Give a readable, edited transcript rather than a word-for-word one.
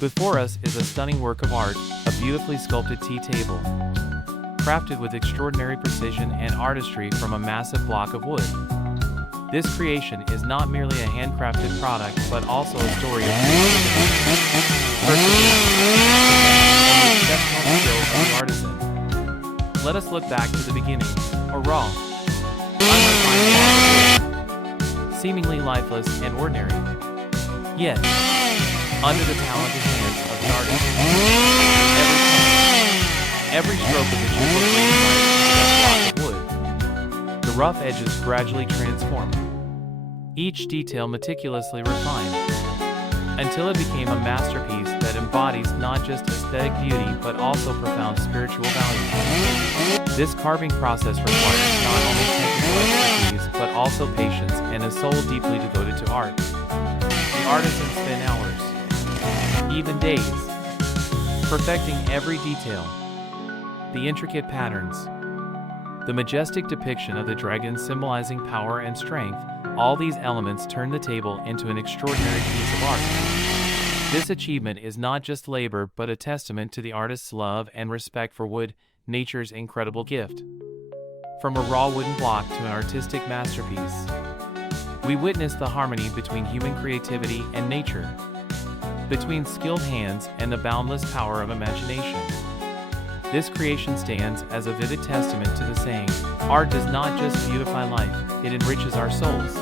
Before us is a stunning work of art, a beautifully sculpted tea table, crafted with extraordinary precision and artistry from a massive block of wood. This creation is not merely a handcrafted product but also a story of perseverance, and the exceptional skill of the artisan. Let us look back to the beginning, a raw, unrefined, seemingly lifeless and ordinary. Yet, under the talented hands of the artist, every stroke of the chisel block of wood, the rough edges gradually transformed, each detail meticulously refined, until it became a masterpiece that embodies not just aesthetic beauty but also profound spiritual value. This carving process requires not only technical expertise but also patience and a soul deeply devoted to art. The artisans spend hours, even days, perfecting every detail. The intricate patterns, the majestic depiction of the dragon symbolizing power and strength, all these elements turn the table into an extraordinary piece of art. This achievement is not just labor but a testament to the artist's love and respect for wood, nature's incredible gift. From a raw wooden block to an artistic masterpiece, we witness the harmony between human creativity and nature, between skilled hands and the boundless power of imagination. This creation stands as a vivid testament to the saying, art does not just beautify life, it enriches our souls.